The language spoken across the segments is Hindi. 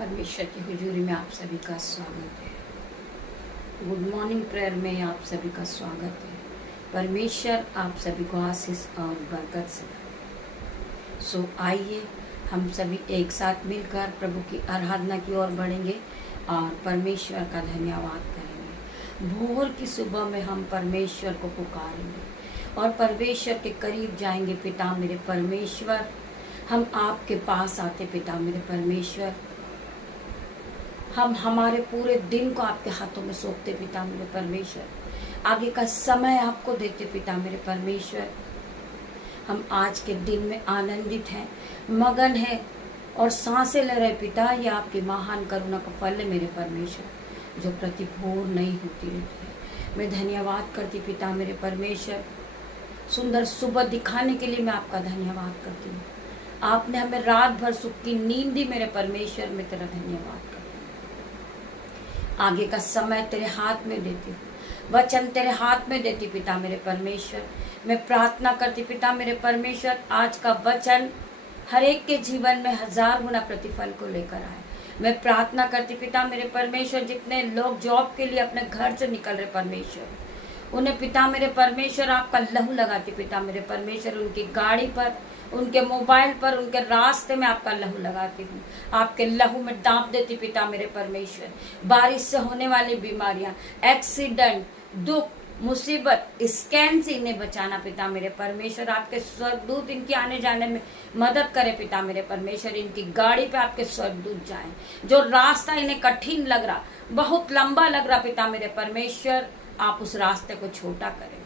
परमेश्वर की हुजूरी में आप सभी का स्वागत है। गुड मॉर्निंग प्रेयर में आप सभी का स्वागत है। परमेश्वर आप सभी को आशीष और बरकत से। आइए हम सभी एक साथ मिलकर प्रभु की आराधना की ओर बढ़ेंगे और परमेश्वर का धन्यवाद करेंगे। भोर की सुबह में हम परमेश्वर को पुकारेंगे और परमेश्वर के करीब जाएंगे। पिता मेरे परमेश्वर, हम आपके पास आते। पिता मेरे परमेश्वर, हम हमारे पूरे दिन को आपके हाथों में सौंपते। पिता मेरे परमेश्वर, आगे का समय आपको देते। पिता मेरे परमेश्वर, हम आज के दिन में आनंदित हैं, मगन हैं और सांसें ले रहे। पिता, ये आपकी महान करुणा का फल है मेरे परमेश्वर, जो प्रतिभूर नहीं होती रहती है। मैं धन्यवाद करती पिता मेरे परमेश्वर, सुंदर सुबह दिखाने के लिए मैं आपका धन्यवाद करती हूँ। आपने हमें रात भर सुख की नींद दी मेरे परमेश्वर, मैं तेरा धन्यवाद करती हूँ। आगे का समय तेरे हाथ में देती हूँ, वचन तेरे हाथ में देती पिता मेरे परमेश्वर। मैं प्रार्थना करती पिता मेरे परमेश्वर, आज का वचन हर एक के जीवन में 1000 गुना प्रतिफल को लेकर आए। मैं प्रार्थना करती पिता मेरे परमेश्वर, जितने लोग जॉब के लिए अपने घर से निकल रहे परमेश्वर, उन्हें पिता मेरे परमेश्वर आपका लहू लगाती पिता मेरे परमेश्वर। उनकी गाड़ी पर, उनके मोबाइल पर, उनके रास्ते में आपका लहू लगाती हूँ। आपके लहू में डांप देती पिता मेरे परमेश्वर। बारिश से होने वाली बीमारियां, एक्सीडेंट, दुख, मुसीबत, स्कैन से इन्हें बचाना पिता मेरे परमेश्वर। आपके स्वर्गदूत इनके आने जाने में मदद करे पिता मेरे परमेश्वर। इनकी गाड़ी पे आपके स्वर्गदूत जाएं। जो रास्ता इन्हें कठिन लग रहा, बहुत लंबा लग रहा पिता मेरे परमेश्वर, आप उस रास्ते को छोटा करें।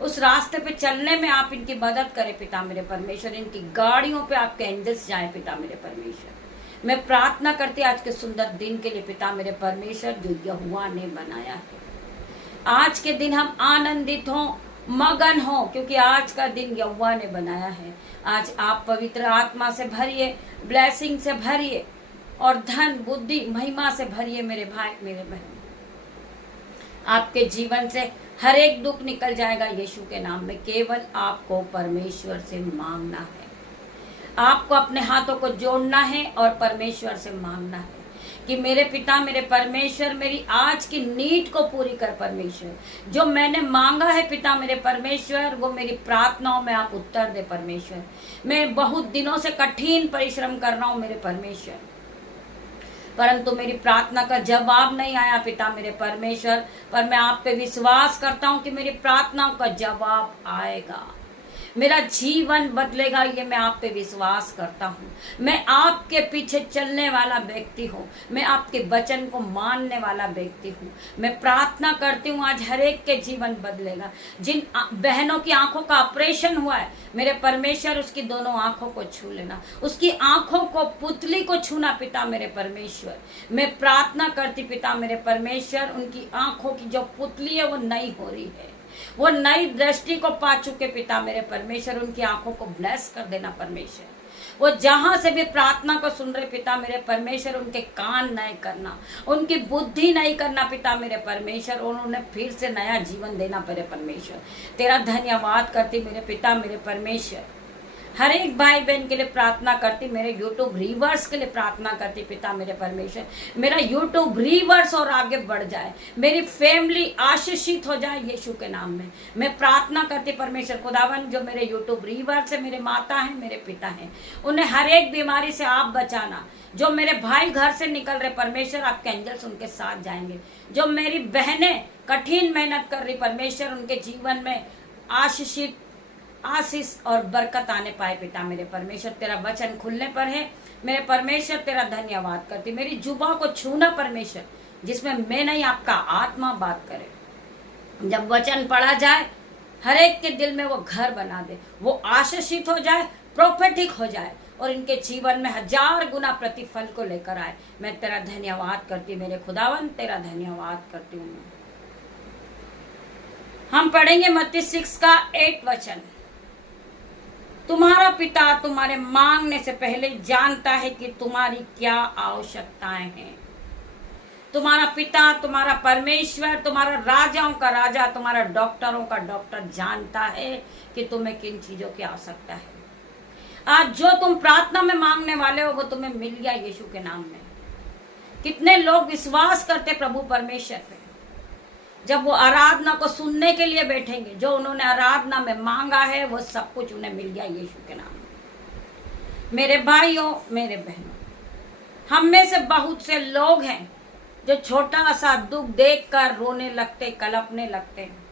उस रास्ते पे चलने में आप इनकी मदद करें पिता मेरे परमेश्वर। इनकी गाड़ियों पे आपके एंजल्स जाएं पिता मेरे परमेश्वर। मैं प्रार्थना करती आज के सुंदर दिन के लिए पिता मेरे परमेश्वर, जो यहोवा ने बनाया है। आज के दिन हम आनंदित हों, मगन हों, क्योंकि आज का दिन यहोवा ने बनाया है। आज आप पवित्र आत्मा से भरिए, ब्लेसिंग से भरिए और धन, बुद्धि, महिमा से भरिए मेरे भाई मेरे बहन। आपके जीवन से हर एक दुख निकल जाएगा यीशु के नाम में। केवल आपको परमेश्वर से मांगना है, आपको अपने हाथों को जोड़ना है और परमेश्वर से मांगना है कि मेरे पिता मेरे परमेश्वर, मेरी आज की नीड को पूरी कर परमेश्वर। जो मैंने मांगा है पिता मेरे परमेश्वर, वो मेरी प्रार्थनाओं में आप उत्तर दे परमेश्वर। मैं बहुत दिनों से कठिन परिश्रम कर रहा हूँ मेरे परमेश्वर, परंतु मेरी प्रार्थना का जवाब नहीं आया पिता मेरे परमेश्वर। पर मैं आप पे विश्वास करता हूँ कि मेरी प्रार्थनाओं का जवाब आएगा, मेरा जीवन बदलेगा, ये मैं आप पे विश्वास करता हूँ। मैं आपके पीछे चलने वाला व्यक्ति हूँ, मैं आपके वचन को मानने वाला व्यक्ति हूँ। मैं प्रार्थना करती हूँ आज हर एक के जीवन बदलेगा। जिन बहनों की आंखों का ऑपरेशन हुआ है मेरे परमेश्वर, उसकी दोनों आंखों को छू लेना, उसकी आंखों को, पुतली को छूना पिता मेरे परमेश्वर। मैं प्रार्थना करती पिता मेरे परमेश्वर, उनकी आंखों की जो पुतली है वो नई हो रही है, वो नई दृष्टि को पा चुके पिता मेरे परमेश्वर। उनकी आंखों को ब्लेस कर देना परमेश्वर। वो जहां से भी प्रार्थना को सुन रहे पिता मेरे परमेश्वर, उनके कान नए करना, उनकी बुद्धि नई करना पिता मेरे परमेश्वर, और उन्हें फिर से नया जीवन देना मेरे परमेश्वर। तेरा धन्यवाद करती मेरे पिता मेरे परमेश्वर। हर एक भाई बहन के लिए प्रार्थना करती, मेरे यूट्यूब रीवर्स के लिए प्रार्थना करती पिता मेरे परमेश्वर। मेरा यूट्यूब रीवर्स और आगे बढ़ जाए, मेरी फैमिली आशीषित हो जाए यीशु के नाम में। मैं प्रार्थना करती परमेश्वर खुदावन, जो मेरे यूट्यूब रीवर्स है, मेरे माता हैं, मेरे पिता हैं, उन्हें हर एक बीमारी से आप बचाना। जो मेरे भाई घर से निकल रहे परमेश्वर, आपके एंजल्स उनके साथ जाएंगे। जो मेरी बहनें कठिन मेहनत कर रही परमेश्वर, उनके जीवन में आशीषित, आशीष और बरकत आने पाए पिता मेरे परमेश्वर। तेरा वचन खुलने पर है मेरे परमेश्वर, तेरा धन्यवाद करती। मेरी जुबा को छूना परमेश्वर, जिसमें मैं नहीं आपका आत्मा बात करे। जब वचन पढ़ा जाए, हर एक के दिल में वो घर बना दे, वो आशीषित हो जाए, प्रोफेटिक हो जाए और इनके जीवन में 1000 गुना प्रतिफल को लेकर आए। मैं तेरा धन्यवाद करती मेरे खुदावन, तेरा धन्यवाद करती हूँ। हम पढ़ेंगे मत्ती 6 का 8 वचन। तुम्हारा पिता तुम्हारे मांगने से पहले जानता है कि तुम्हारी क्या आवश्यकताएं हैं। तुम्हारा पिता, तुम्हारा परमेश्वर, तुम्हारा राजाओं का राजा, तुम्हारा डॉक्टरों का डॉक्टर जानता है कि तुम्हें किन चीजों की आवश्यकता है। आज जो तुम प्रार्थना में मांगने वाले हो वो तुम्हें मिल गया यीशु के नाम में। कितने लोग विश्वास करते प्रभु परमेश्वर पे, जब वो आराधना को सुनने के लिए बैठेंगे, जो उन्होंने आराधना में मांगा है वो सब कुछ उन्हें मिल गया यीशु के नाम में। मेरे भाइयों, मेरे बहनों, हम में से बहुत से लोग हैं जो छोटा सा दुख देखकर रोने लगते, कलपने लगते हैं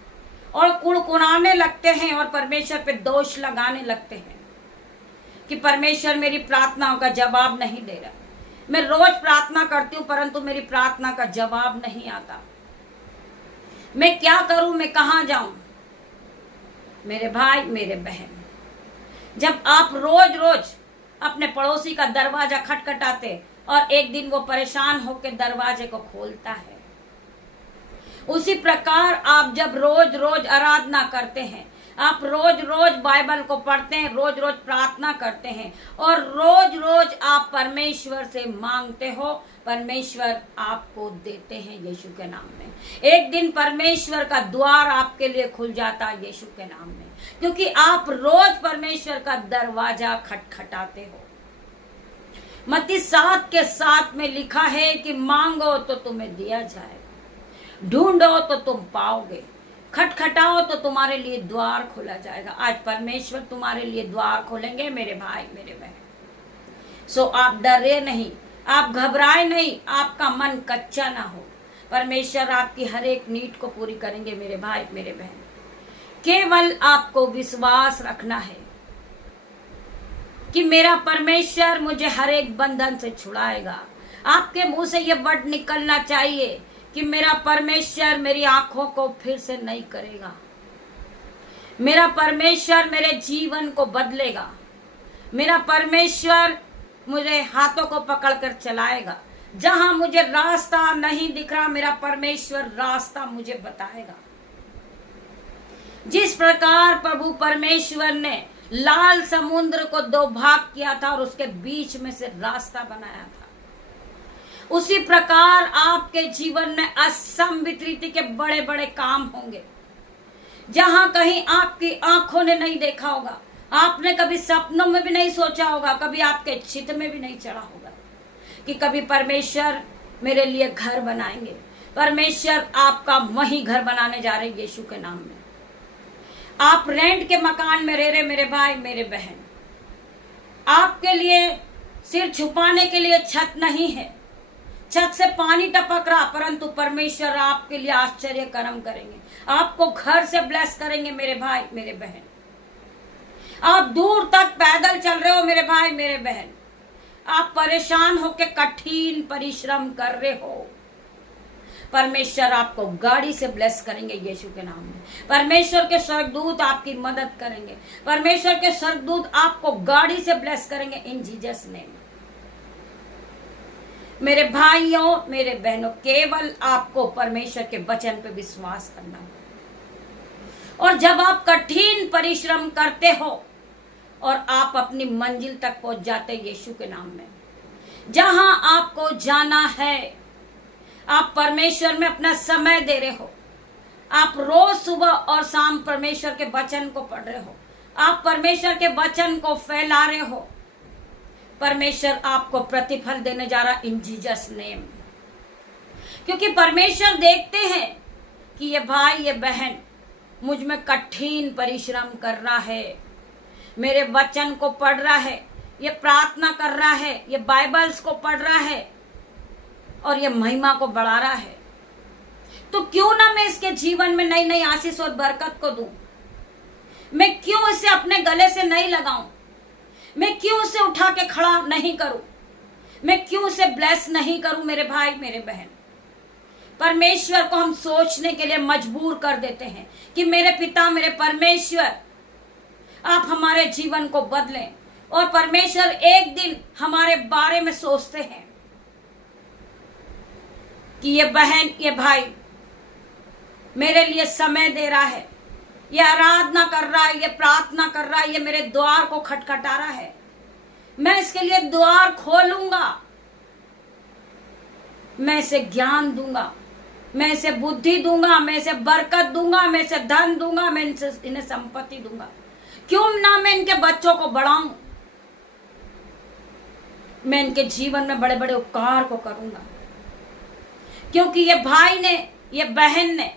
और कुड़कुड़ाने लगते हैं और परमेश्वर पे दोष लगाने लगते हैं कि परमेश्वर मेरी प्रार्थनाओं का जवाब नहीं दे रहा। मैं रोज प्रार्थना करती हूँ परंतु मेरी प्रार्थना का जवाब नहीं आता। मैं क्या करूं, मैं कहां जाऊं? मेरे भाई, मेरे बहन, जब आप रोज रोज अपने पड़ोसी का दरवाजा खटखटाते और एक दिन वो परेशान होकर दरवाजे को खोलता है, उसी प्रकार आप जब रोज रोज आराधना करते हैं, आप रोज रोज बाइबल को पढ़ते हैं, रोज रोज प्रार्थना करते हैं और रोज रोज आप परमेश्वर से मांगते हो, परमेश्वर आपको देते हैं यीशु के नाम में। एक दिन परमेश्वर का द्वार आपके लिए खुल जाता है यीशु के नाम में, क्योंकि आप रोज परमेश्वर का दरवाजा खटखटाते हो। मत्ती 7:7 में लिखा है कि मांगो तो तुम्हें दिया जाएगा, ढूंढो तो तुम पाओगे, खटखटाओ तो तुम्हारे लिए द्वार खोला जाएगा। आज परमेश्वर तुम्हारे लिए द्वार खोलेंगे मेरे भाई, मेरे बहन। सो आप डरे नहीं, आप घबराए नहीं, आपका मन कच्चा ना हो। परमेश्वर आपकी हर एक नीड को पूरी करेंगे मेरे भाई, मेरे बहन। केवल आपको विश्वास रखना है कि मेरा परमेश्वर मुझे हर एक बंधन से छुड़ाएगा। आपके मुंह से ये वर्ड निकलना चाहिए कि मेरा परमेश्वर मेरी आंखों को फिर से नहीं करेगा, मेरा परमेश्वर मेरे जीवन को बदलेगा, मेरा परमेश्वर मुझे हाथों को पकड़कर चलाएगा। जहां मुझे रास्ता नहीं दिख रहा, मेरा परमेश्वर रास्ता मुझे बताएगा। जिस प्रकार प्रभु परमेश्वर ने लाल समुद्र को 2 भाग किया था और उसके बीच में से रास्ता बनाया था, उसी प्रकार आपके जीवन में असंभित रीति के बड़े बड़े काम होंगे। जहां कहीं आपकी आंखों ने नहीं देखा होगा, आपने कभी सपनों में भी नहीं सोचा होगा, कभी आपके चित्त में भी नहीं चढ़ा होगा कि कभी परमेश्वर मेरे लिए घर बनाएंगे। परमेश्वर आपका वही घर बनाने जा रहे यीशु के नाम में। आप रेंट के मकान में रह रहे मेरे भाई, मेरे बहन, आपके लिए सिर छुपाने के लिए छत नहीं है, छत से पानी टपक रहा, परंतु परमेश्वर आपके लिए आश्चर्य कर्म करेंगे, आपको घर से ब्लेस करेंगे मेरे भाई, मेरे बहन। आप दूर तक पैदल चल रहे हो मेरे भाई, मेरे बहन, आप परेशान होकर कठिन परिश्रम कर रहे हो, परमेश्वर आपको गाड़ी से ब्लेस करेंगे यीशु के नाम में। परमेश्वर के स्वर्गदूत आपकी मदद करेंगे, परमेश्वर के स्वर्गदूत आपको गाड़ी से ब्लेस करेंगे इन जीसस नेम। मेरे भाइयों, मेरे बहनों, केवल आपको परमेश्वर के वचन पे विश्वास करना है। और जब आप कठिन परिश्रम करते हो और आप अपनी मंजिल तक पहुंच जाते यीशु के नाम में, जहां आपको जाना है, आप परमेश्वर में अपना समय दे रहे हो, आप रोज सुबह और शाम परमेश्वर के वचन को पढ़ रहे हो, आप परमेश्वर के वचन को फैला रहे हो, परमेश्वर आपको प्रतिफल देने जा रहा इन जीसस नेम। क्योंकि परमेश्वर देखते हैं कि ये भाई, ये बहन मुझ में कठिन परिश्रम कर रहा है, मेरे वचन को पढ़ रहा है, ये प्रार्थना कर रहा है, ये बाइबल्स को पढ़ रहा है और ये महिमा को बढ़ा रहा है, तो क्यों ना मैं इसके जीवन में नई नई आशीष और बरकत को दूं? मैं क्यों इसे अपने गले से नहीं लगाऊं? मैं क्यों उसे उठा के खड़ा नहीं करूं? मैं क्यों उसे ब्लेस नहीं करूं मेरे भाई, मेरे बहन? परमेश्वर को हम सोचने के लिए मजबूर कर देते हैं कि मेरे पिता, मेरे परमेश्वर, आप हमारे जीवन को बदलें। और परमेश्वर एक दिन हमारे बारे में सोचते हैं कि ये बहन, ये भाई मेरे लिए समय दे रहा है, ये आराधना कर रहा है, ये प्रार्थना कर रहा है, ये मेरे द्वार को खटखटा रहा है, मैं इसके लिए द्वार खोलूंगा, मैं इसे ज्ञान दूंगा, मैं इसे बुद्धि दूंगा, मैं इसे बरकत दूंगा, मैं इसे धन दूंगा, मैं इन्हें संपत्ति दूंगा। क्यों ना मैं इनके बच्चों को बढ़ाऊं, मैं इनके जीवन में बड़े बड़े उपकार को करूंगा। क्योंकि ये भाई ने, ये बहन ने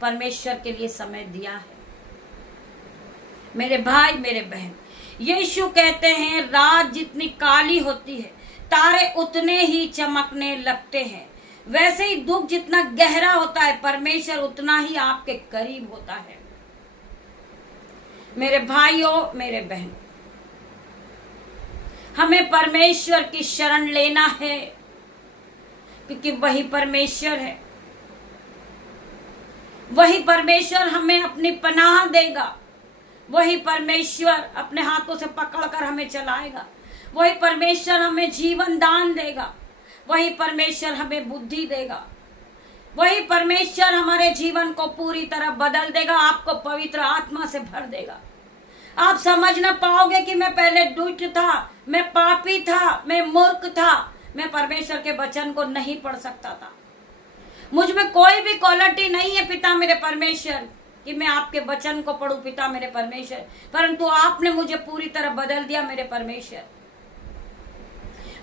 परमेश्वर के लिए समय दिया है। मेरे भाई, मेरे बहन, यीशु कहते हैं रात जितनी काली होती है तारे उतने ही चमकने लगते हैं। वैसे ही दुख जितना गहरा होता है परमेश्वर उतना ही आपके करीब होता है। मेरे भाइयों, मेरे बहन, हमें परमेश्वर की शरण लेना है, क्योंकि वही परमेश्वर है। वही परमेश्वर हमें अपनी पनाह देगा। वही परमेश्वर अपने हाथों से पकड़कर हमें चलाएगा। वही परमेश्वर हमें जीवन दान देगा। वही परमेश्वर हमें बुद्धि देगा। वही परमेश्वर हमारे जीवन को पूरी तरह बदल देगा, आपको पवित्र आत्मा से भर देगा। आप समझ न पाओगे कि मैं पहले दुष्ट था, मैं पापी था, मैं मूर्ख था, मैं परमेश्वर के वचन को नहीं पढ़ सकता था, मुझ में कोई भी क्वालिटी नहीं है पिता मेरे परमेश्वर कि मैं आपके वचन को पढ़ूं पिता मेरे परमेश्वर, परंतु आपने मुझे पूरी तरह बदल दिया मेरे परमेश्वर।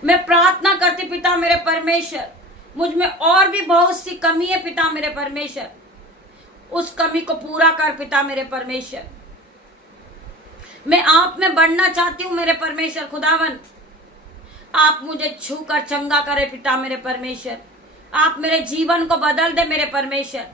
मैं प्रार्थना करती पिता मेरे परमेश्वर, मुझ में और भी बहुत सी कमी है पिता मेरे परमेश्वर, उस कमी को पूरा कर पिता मेरे परमेश्वर। मैं आप में बढ़ना चाहती हूँ मेरे परमेश्वर खुदावन, आप मुझे छू कर चंगा करे पिता मेरे परमेश्वर। आप मेरे जीवन को बदल दे मेरे परमेश्वर।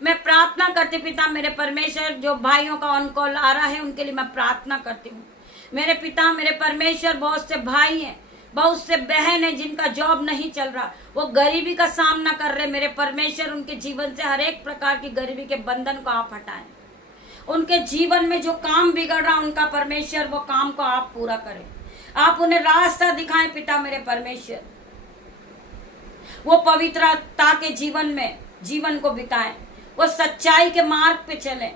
मैं प्रार्थना करती पिता मेरे परमेश्वर, जो भाइयों का ऑन कॉल आ रहा है उनके लिए मैं प्रार्थना करती हूँ मेरे पिता मेरे परमेश्वर। बहुत से भाई हैं, बहुत से बहन हैं जिनका जॉब नहीं चल रहा, वो गरीबी का सामना कर रहे मेरे परमेश्वर। उनके जीवन से हर एक प्रकार की गरीबी के बंधन को आप हटाएं। उनके जीवन में जो काम बिगड़ रहा उनका परमेश्वर, वो काम को आप पूरा करें। आप उन्हें रास्ता दिखाएं पिता मेरे परमेश्वर। वो पवित्रता के जीवन में जीवन को बिताएं, वो सच्चाई के मार्ग पे चले,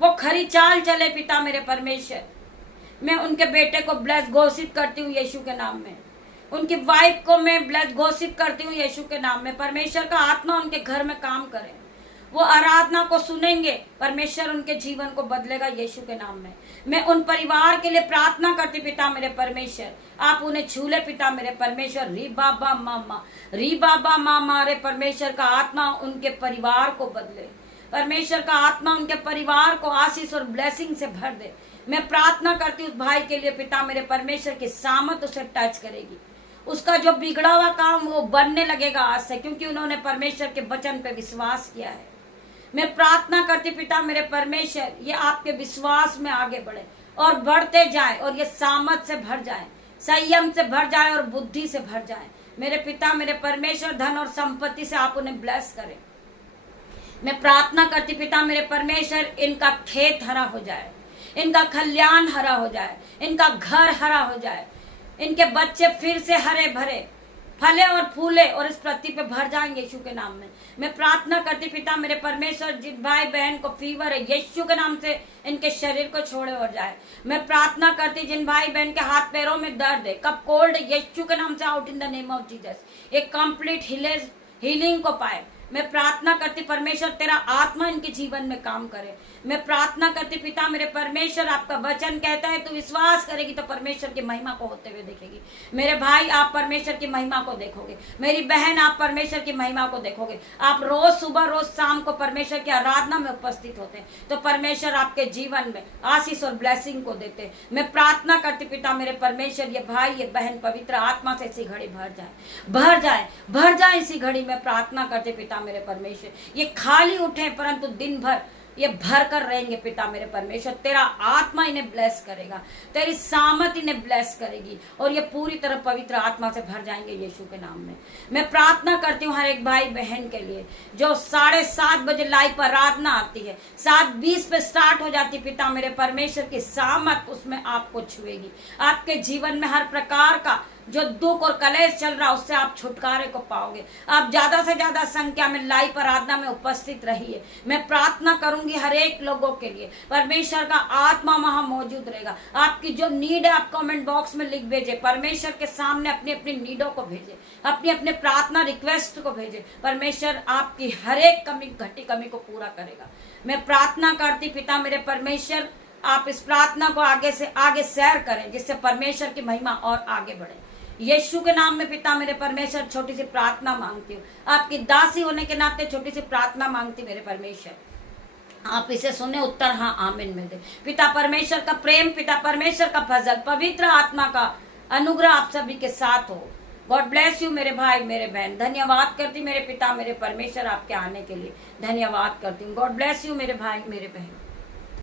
वो खरी चाल चले पिता मेरे परमेश्वर। मैं उनके बेटे को ब्लेस घोषित करती हूँ यीशु के नाम में। उनकी वाइफ को मैं ब्लेस घोषित करती हूँ यीशु के नाम में। परमेश्वर का आत्मा उनके घर में काम करे, वो आराधना को सुनेंगे, परमेश्वर उनके जीवन को बदलेगा यीशु के नाम में। मैं उन परिवार के लिए प्रार्थना करती पिता मेरे परमेश्वर, आप उन्हें छू ले पिता मेरे परमेश्वर। री बाबा मामा रे परमेश्वर का आत्मा उनके परिवार को बदले, परमेश्वर का आत्मा उनके परिवार को आशीष और ब्लेसिंग से भर दे। मैं प्रार्थना करती उस भाई के लिए पिता मेरे परमेश्वर की सामत उसे टच करेगी। उसका जो बिगड़ा हुआ काम वो बनने लगेगा आज से, क्योंकि उन्होंने परमेश्वर के वचन पे विश्वास किया है। मैं प्रार्थना करती पिता मेरे परमेश्वर, ये आपके विश्वास में आगे बढ़े और बढ़ते जाए, और ये सामत से भर जाए, संयम से भर जाए और बुद्धि से भर जाए। मेरे पिता मेरे परमेश्वर, धन और संपत्ति से आप उन्हें ब्लेस करें। मैं प्रार्थना करती पिता मेरे परमेश्वर, इनका खेत हरा हो जाए, इनका खलियान हरा हो जाए, इनका घर हरा हो जाए, इनके बच्चे फिर से हरे भरे फले और फूले और इस पृथ्वी पे भर जाएंगे यीशु के नाम में। मैं प्रार्थना करती पिता मेरे परमेश्वर, जिन भाई बहन को फीवर है यीशु के नाम से इनके शरीर को छोड़े और जाए। मैं प्रार्थना करती जिन भाई बहन के हाथ पैरों में दर्द है, कब कोल्ड है, यीशु के नाम से out in the name of Jesus, एक कंप्लीट हीलिंग को पाए। मैं प्रार्थना करती परमेश्वर, तेरा आत्मा इनके जीवन में काम करे। मैं प्रार्थना करती पिता मेरे परमेश्वर, आपका वचन कहता है तू विश्वास करेगी तो परमेश्वर की महिमा को होते हुए देखेगी। मेरे भाई, आप परमेश्वर की महिमा को देखोगे। मेरी बहन, आप परमेश्वर की महिमा को देखोगे। आप रोज सुबह रोज शाम को परमेश्वर की आराधना में उपस्थित होते हैं तो परमेश्वर आपके जीवन में आशीष और ब्लेसिंग को देते हैं। मैं प्रार्थना करती पिता मेरे परमेश्वर, ये भाई ये बहन पवित्र आत्मा से इसी घड़ी भर जाए, भर जाए, भर जाए इसी घड़ी। मैं प्रार्थना करती पिता मेरे परमेश्वर, ये खाली उठे परंतु दिन भर ये भर कर रहेंगे पिता मेरे परमेश्वर। तेरा आत्मा इन्हें ब्लेस करेगा, तेरी सामत इन्हें ब्लेस करेगी और ये पूरी तरह पवित्र आत्मा से भर जाएंगे यीशु के नाम में। मैं प्रार्थना करती हूँ हर एक भाई बहन के लिए जो 7:30 बजे लाइव पर आराधना आती है, 7:20 पे स्टार्ट हो जाती। पिता मेरे परमेश्वर की सामत उसमें आपको छुएगी। आपके जीवन में हर प्रकार का जो दुख और कलेश चल रहा उससे आप छुटकारे को पाओगे। आप ज्यादा से ज्यादा संख्या में लाइव आराधना में उपस्थित रहिए। मैं प्रार्थना करूंगी हर एक लोगों के लिए, परमेश्वर का आत्मा वहां मौजूद रहेगा। आपकी जो नीड है आप कमेंट बॉक्स में लिख भेजे, परमेश्वर के सामने अपनी अपनी नीडों को भेजे, अपनी अपने प्रार्थना रिक्वेस्ट को भेजे। परमेश्वर आपकी हर एक घटी कमी को पूरा करेगा। मैं प्रार्थना करती पिता मेरे परमेश्वर, आप इस प्रार्थना को आगे से आगे शेयर करें जिससे परमेश्वर की महिमा और आगे बढ़े। यीशु के नाम में पिता मेरे परमेश्वर छोटी सी प्रार्थना मांगती हूँ, आपकी दासी होने के नाते छोटी सी प्रार्थना मांगती मेरे परमेश्वर, आप इसे सुने, उत्तर हाँ आमीन में दे। पिता परमेश्वर का प्रेम, पिता परमेश्वर का फजल, पवित्र आत्मा का अनुग्रह आप सभी के साथ हो। गॉड ब्लेस यू मेरे भाई मेरे बहन। धन्यवाद करती मेरे पिता मेरे परमेश्वर आपके आने के लिए, धन्यवाद करती हूँ। गॉड ब्लेस यू मेरे भाई मेरे बहन।